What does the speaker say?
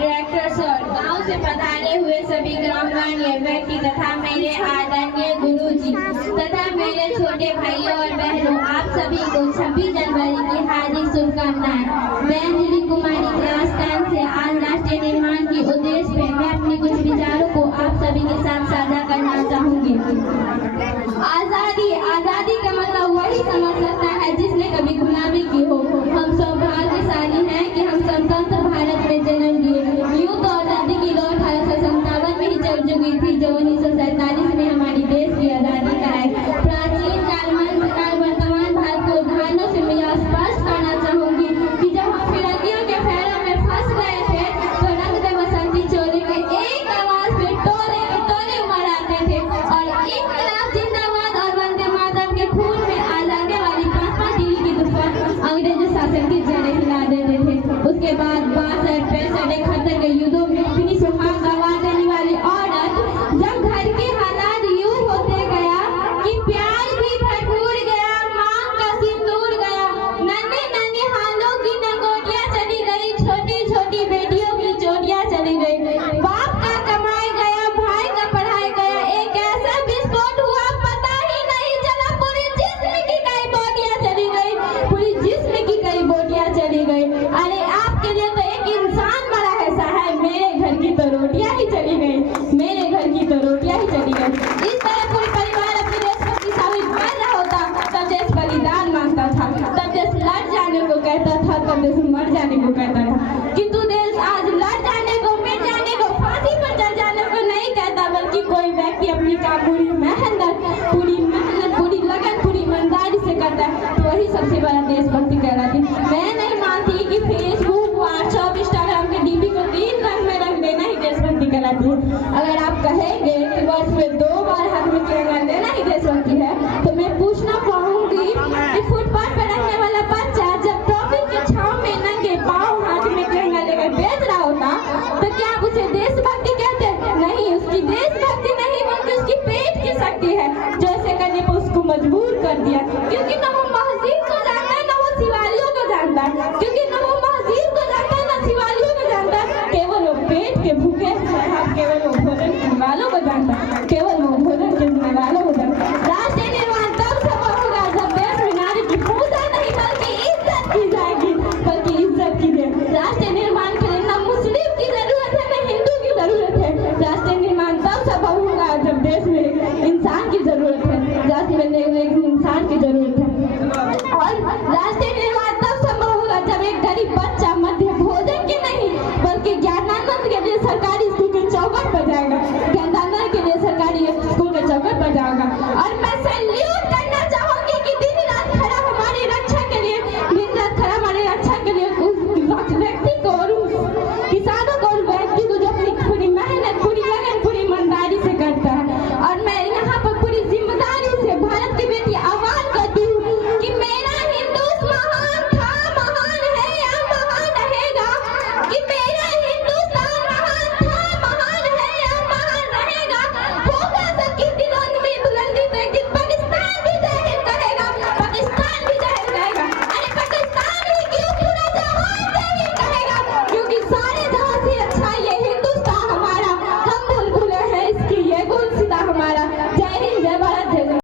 Directors और गांव से पधारे हुए सभी गणमान्य व्यक्ति तथा मेरे आदरणीय गुरुजी तथा मेरे छोटे भाइयों और बहनों, आप सभी को 26 जनवरी की हार्दिक शुभकामनाएं। मैं अंजलि कुमारी क्लास 10 से आज राष्ट्रीय निर्माण के उद्देश्य पे मैं अपने कुछ विचारों को आप सभी के साथ साझा करना चाहूंगी। आजादी का मतलब वही समझ सकता है जिसने कभी गुलामी की हो। हम सौभाग्यशाली हैं कि हम स्वतंत्र भारत में जन्म लिए। यूं तो आजादी की लौ 1857 में ही चल चुकी थी, जो 1947 में हमारी देश की आजादी कराई। प्राचीन काल वर्तमान भारत को उदाहरणों से मैं यह स्पष्ट करना चाहूंगी कि जब हम फिरंगियों के फेरों में फंस गए थे तो रंग दे बसंती चोली के एक आवाज पे टोले टोले उमड़ आते थे और इनकलाब जिंदाबाद और वंदे मातरम के खून में आजादी वाली 5-5 दिल की दुश्मन अंग्रेजी शासन की जड़ें हिला देते थे। उसके बाद 62, 65, 71 के युद्धों में अपनी सुहाग गवा देने वाली औरत जब घर के हालात यूं होते गया कि प्यार भी भटूर गया, मांग का सिंदूर गया, नन्हे नन्हे हालों की नगोटियां चली गई, छोटी छोटी बेटियों की चोटियां चली गई, बाप का कमाई गया, भाई का पढ़ाई गया, एक ऐसा विस्फोट हुआ पता ही नहीं चला, पूरी जिस्म की कई बोटियां चली गई, पूरी जिस्म की कई बोटियां चली गई। अरे आपके लिए तो एक इंसान मरा है साहब, मेरे घर की तो रोटियां ही चली गई, मेरे घर की तो रोटियां ही चली गई। इस तरह पूरे परिवार अपने देशभक्ति साबित कर रहा होता, तब देश बलिदान मांगता था, तब देश लड़ जाने को कहता था, तब देश मर जाने को कहता था। किंतु देश आज लड़ जाने को, मिट जाने को, फांसी पर चढ़ जाने को नहीं कहता, बल्कि कोई व्यक्ति अपनी काम पूरी मेहनत, पूरी लगन, पूरी ईमानदारी से करता है तो वही सबसे